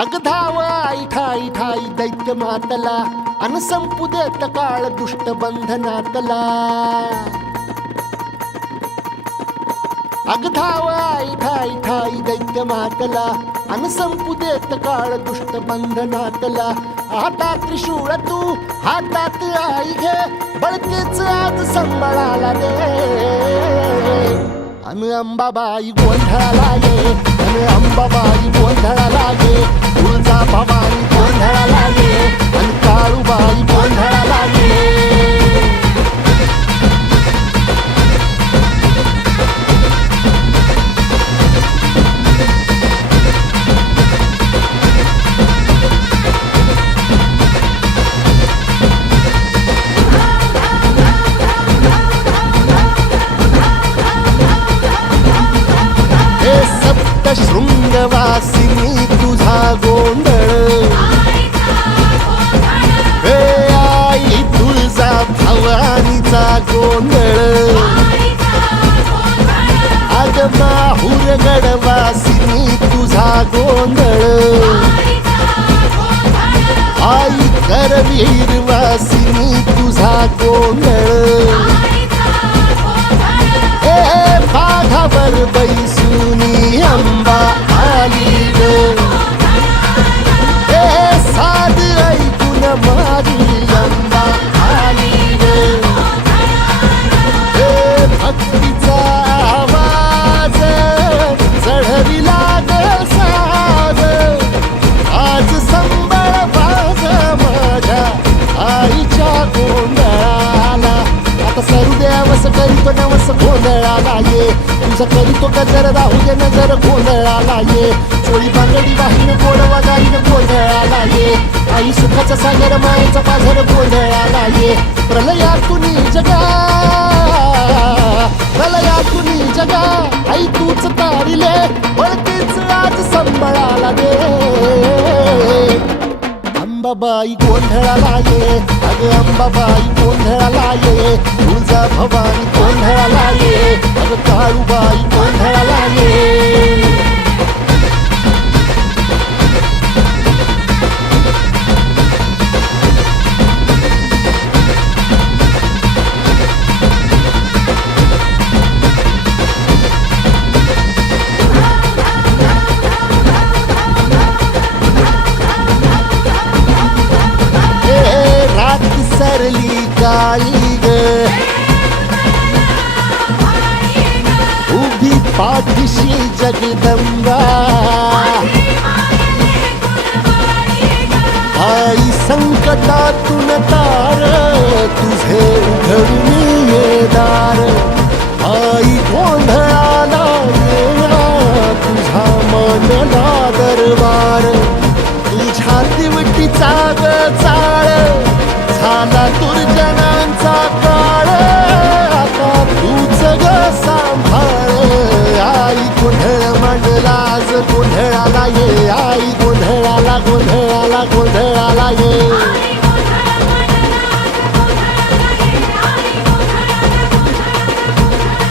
अग धाव आई ठाई ठाई दैत्य मातला अन संपू देत काळ दुष्ट बंधनातला. अग धाव आई ठाई ठाई दैत्य मातला अन संपू देत काळ दुष्ट बंधनातला. हातात त्रिशूळ तू हातात आई घे बळतेच आज संबळाला दे. अन अंबाबाई गोंधळाला ये अन अंबाबाई गोंधळाला ये. तुळजा भवानी गोंधळाला ये अन काळूबाई गोंधळाला ये. शृंगवासिनी तुझा गोंधळ हे आई तुळजा भवानीचा गोंधळ. अग माहूर गडवासिनी तुझा गोंधळ आई करवीर वासिनी तुझा गोंधळ. हे बाघावर बैसुनी अंबा आली ग. हे साध ऐकून माझी अंबा आली ग. हे भक्तीचा आवाज चढविला ग साज. आज संबळ बाज माझ्या आईच्या गोंधळाला. आता सरुदेवस करीतो नवस गोंधळाला ये. तुझं करीतो गजर राहू दे नजर गोंधळाला ये. चोळी बांगडी वाहीन गोडवा गाईन गोंधळाला ये. आई सुखाचा सागर मायेचा पाझर गोंधळाला ये. प्रलयातुनी जगा प्रलयातुनी जगा आई तूच तारिले बळतेच आज संबळाला दे. अंबाबाई गोंधळाला ये अग अंबाबाई गोंधळाला ये. तुळजा भवानी गोंधळाला ये अग काळूबाई गोंधळाला ये. सरली काळी ग उभी पाठीशी जगदंबा. आई संकटातून तार तुझे उघडून ये दार. आई गोंधळाला येणा तुझा मनला दरबार. तुझ्या दिवटीचा ग चाळ झाला दुर्जनांचा काळ. आता तूच ग सांभाळ आई गोंधळ मांडला आज गोंधळाला ये.